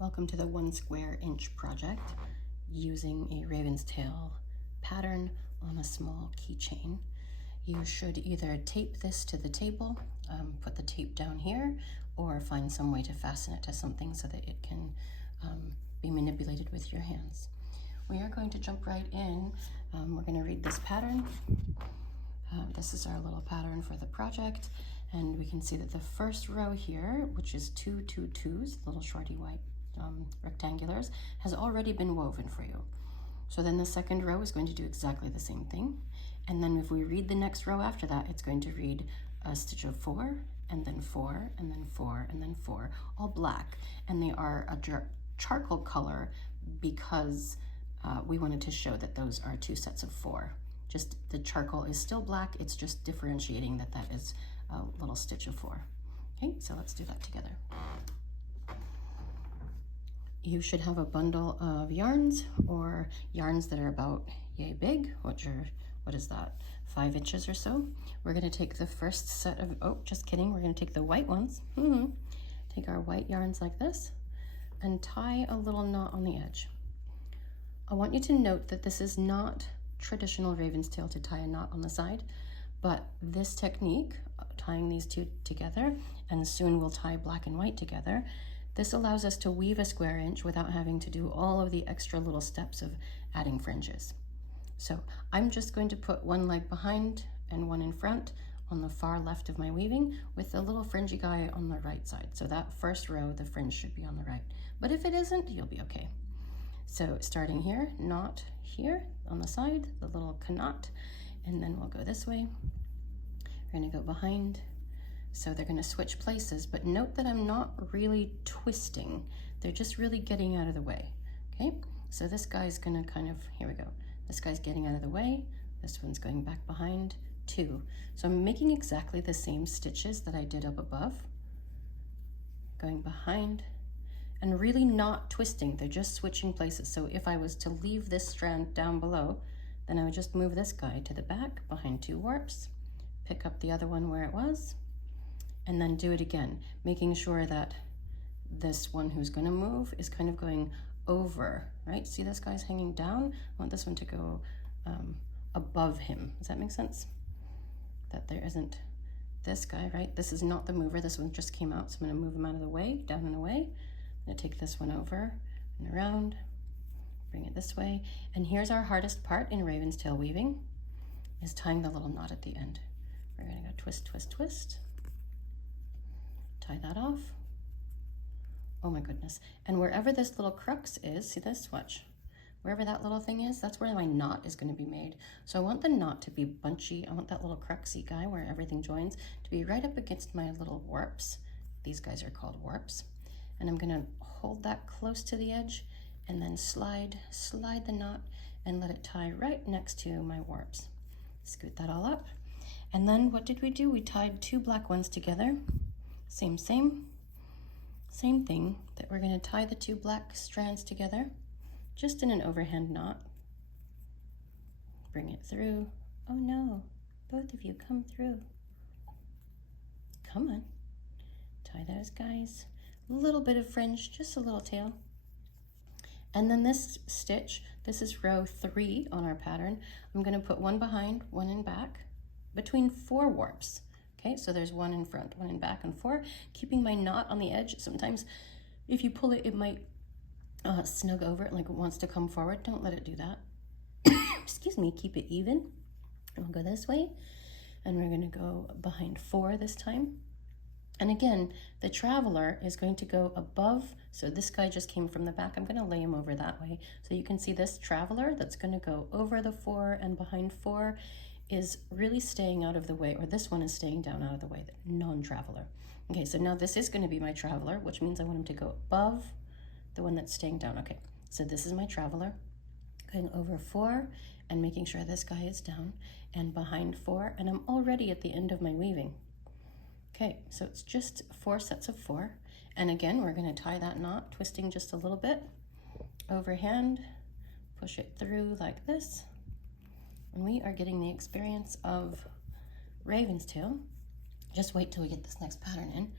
Welcome to the 1 square inch project using a Ravenstail pattern on a small keychain. You should either tape this to the table, put the tape down here, or find some way to fasten it to something so that it can be manipulated with your hands. We are going to jump right in. We're going to read this pattern. This is our little pattern for the project, and we can see that the first row here, which is 2 2 2s, little shorty white rectangulars, has already been woven for you. So then the second row is going to do exactly the same thing, and then if we read the next row after that, it's going to read a stitch of 4 and then 4 and then 4 and then 4, all black, and they are a charcoal color because we wanted to show that those are 2 sets of 4. Just the charcoal is still black, it's just differentiating that that is a little stitch of 4. Okay, so let's do that together. You should have a bundle of yarns, or yarns that are about yay big, which are, what is that, 5 inches or so. We're going to take the first set of, oh, just kidding, we're going to take the white ones, take our white yarns like this, and tie a little knot on the edge. I want you to note that this is not traditional Ravenstail to tie a knot on the side, but this technique, tying these two together, and soon we'll tie black and white together, this allows us to weave a square inch without having to do all of the extra little steps of adding fringes. So I'm just going to put one leg behind and one in front on the far left of my weaving with the little fringy guy on the right side. So that first row, the fringe should be on the right. But if it isn't, you'll be okay. So starting here, knot here on the side, the little knot, and then we'll go this way. We're gonna go behind. So they're gonna switch places, but note that I'm not really twisting. They're just really getting out of the way, okay? So this guy's gonna kind of, here we go. This guy's getting out of the way. This one's going back behind, 2. So I'm making exactly the same stitches that I did up above, going behind, and really not twisting. They're just switching places. So if I was to leave this strand down below, then I would just move this guy to the back behind 2 warps, pick up the other one where it was, and then do it again, making sure that this one who's gonna move is kind of going over, right? See, this guy's hanging down. I want this one to go above him. Does that make sense? That there isn't this guy, right? This is not the mover. This one just came out, so I'm gonna move him out of the way, down and away. I'm gonna take this one over and around, bring it this way. And here's our hardest part in Ravenstail weaving, is tying the little knot at the end. We're gonna go twist, twist, twist. Tie that off. Oh my goodness. And wherever this little crux is, see this, watch. Wherever that little thing is, that's where my knot is going to be made. So I want the knot to be bunchy. I want that little cruxy guy where everything joins to be right up against my little warps. These guys are called warps. And I'm going to hold that close to the edge and then slide the knot and let it tie right next to my warps. Scoot that all up. And then what did we do? We tied 2 black ones together. Same thing, that we're going to tie the 2 black strands together just in an overhand knot. Bring it through. Oh no, both of you come through. Come on, tie those guys. A little bit of fringe, just a little tail. And then this stitch, this is row 3 on our pattern. I'm going to put one behind, one in back, between 4 warps. Okay, so there's 1 in front, 1 in back, and 4. Keeping my knot on the edge. Sometimes if you pull it, it might snug over it, like it wants to come forward. Don't let it do that. Excuse me, keep it even. And we'll go this way, and we're gonna go behind 4 this time. And again, the traveler is going to go above. So this guy just came from the back. I'm gonna lay him over that way. So you can see this traveler that's gonna go over the 4 and behind 4 is really staying out of the way, or this one is staying down out of the way, the non-traveler. Okay, so now this is going to be my traveler, which means I want him to go above the one that's staying down. Okay, so this is my traveler, going over 4 and making sure this guy is down, and behind 4, and I'm already at the end of my weaving. Okay, so it's just 4 sets of 4, and again, we're going to tie that knot, twisting just a little bit, overhand, push it through like this. And we are getting the experience of Ravenstail. Just wait till we get this next pattern in.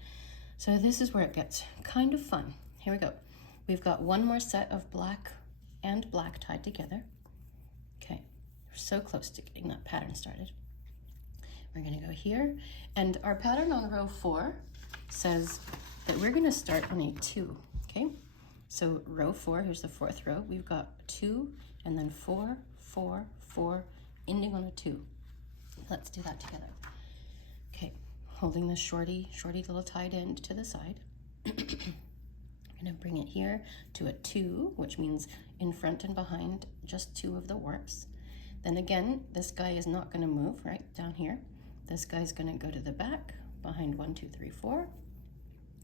So this is where it gets kind of fun. Here we go. We've got one more set of black and black tied together. Okay, we're so close to getting that pattern started. We're gonna go here, and our pattern on row 4 says that we're gonna start on a 2, okay? So row 4, here's the 4th row, we've got 2, and then 4, 4, 4, ending on a 2. Let's do that together. Okay, holding the shorty little tied end to the side. I'm gonna bring it here to a 2, which means in front and behind just 2 of the warps. Then again, this guy is not gonna move right down here. This guy's gonna go to the back behind 1, 2, 3, 4.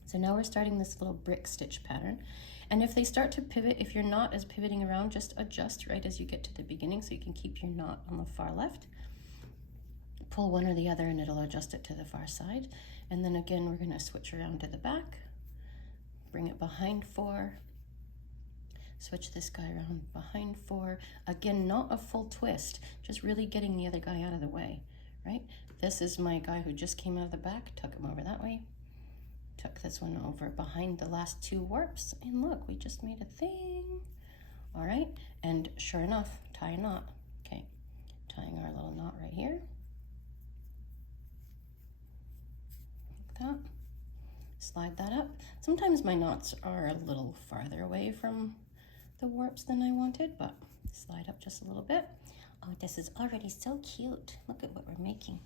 So now we're starting this little brick stitch pattern. And if they start to pivot, if your knot is pivoting around, just adjust right as you get to the beginning so you can keep your knot on the far left. Pull one or the other and it'll adjust it to the far side. And then again, we're gonna switch around to the back, bring it behind 4, switch this guy around behind 4. Again, not a full twist, just really getting the other guy out of the way, right? This is my guy who just came out of the back, tuck him over that way. Tuck this one over behind the last 2 warps, and look, we just made a thing. All right, and sure enough, tie a knot. Okay, tying our little knot right here. Like that. Slide that up. Sometimes my knots are a little farther away from the warps than I wanted, but slide up just a little bit. Oh, this is already so cute. Look at what we're making.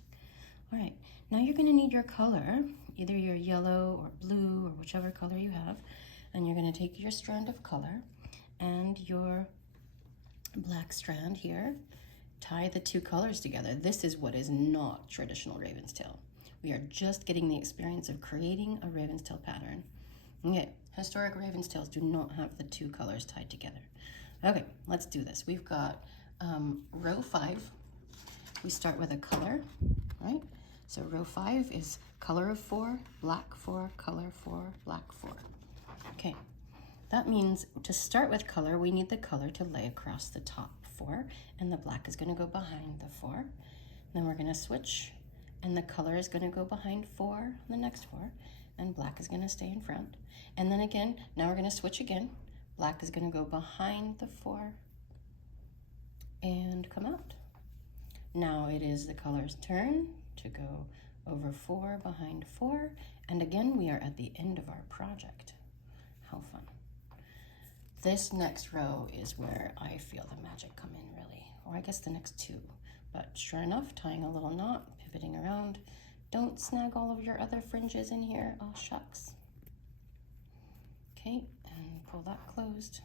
All right, now you're gonna need your color, either your yellow or blue or whichever color you have, and you're gonna take your strand of color and your black strand here, tie the 2 colors together. This is what is not traditional Ravenstail. We are just getting the experience of creating a Ravenstail pattern. Okay, historic Ravenstails do not have the 2 colors tied together. Okay, let's do this. We've got row 5. We start with a color, right? So row 5 is color of 4, black 4, color 4, black 4. Okay, that means to start with color, we need the color to lay across the top 4, and the black is gonna go behind the 4. Then we're gonna switch, and the color is gonna go behind 4, the next 4, and black is gonna stay in front. And then again, now we're gonna switch again. Black is gonna go behind the 4 and come out. Now it is the color's turn to go over 4, behind 4, and again we are at the end of our project. How fun. This next row is where I feel the magic come in, really, or I guess the next 2, but sure enough, tying a little knot, pivoting around. Don't snag all of your other fringes in here. Oh shucks. Okay, and pull that closed.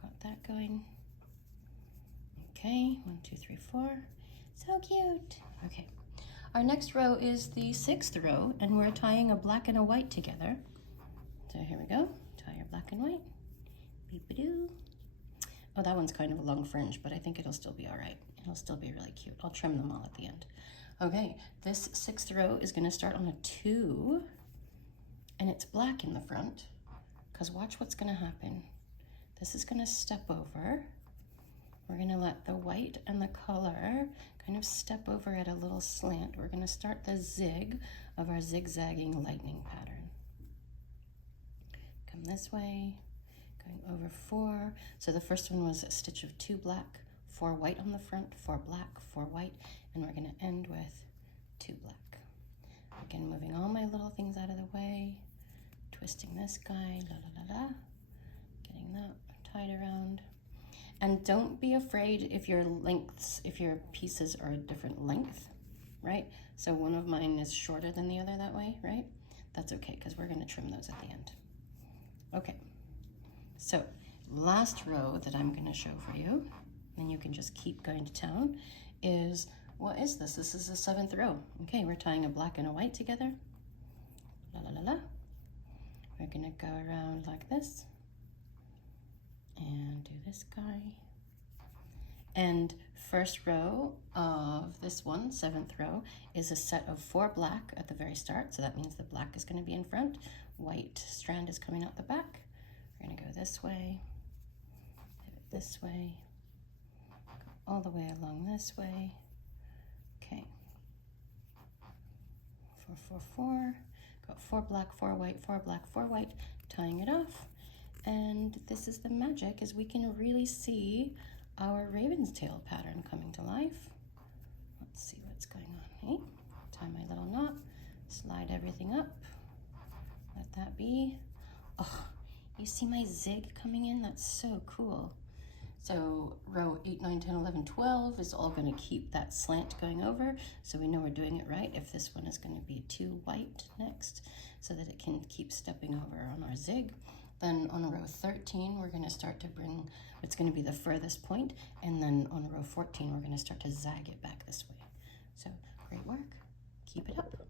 Got that going. Okay, 1, 2, 3, 4. So cute. Okay, our next row is the 6th row, and we're tying a black and a white together. So here we go. Tie your black and white. Beep-a-doo. Oh, that one's kind of a long fringe, but I think it'll still be all right. It'll still be really cute. I'll trim them all at the end. Okay, this 6th row is going to start on a 2, and it's black in the front, because watch what's going to happen. This is going to step over. We're going to let the white and the color kind of step over at a little slant. We're going to start the zig of our zigzagging lightning pattern. Come this way, going over 4. So the first one was a stitch of 2 black, 4 white on the front, 4 black, 4 white, and we're going to end with 2 black. Again, moving all my little things out of the way, twisting this guy, la la la la, getting that tied around. And don't be afraid if your pieces are a different length, right? So one of mine is shorter than the other that way, right? That's okay, because we're gonna trim those at the end. Okay, so last row that I'm gonna show for you, and you can just keep going to town, is, what is this? This is the 7th row. Okay, we're tying a black and a white together. La la la la. We're gonna go around like this. And do this guy. And first row of this one, 7th row, is a set of 4 black at the very start. So that means the black is going to be in front. White strand is coming out the back. We're going to go this way, pivot this way, go all the way along this way. Okay. 4, 4, 4. Got 4 black, 4 white, 4 black, 4 white, tying it off. And And this is the magic, is we can really see our Ravenstail pattern coming to life. Let's see what's going on, hey? Tie my little knot, slide everything up, let that be. Oh, you see my zig coming in? That's so cool. So row 8, 9, 10, 11, 12 is all going to keep that slant going over, so we know we're doing it right. If this one is going to be 2 white next, so that it can keep stepping over on our zig. Then on row 13, we're going to start to bring, it's going to be the furthest point, and then on row 14, we're going to start to zag it back this way. So great work. Keep it up.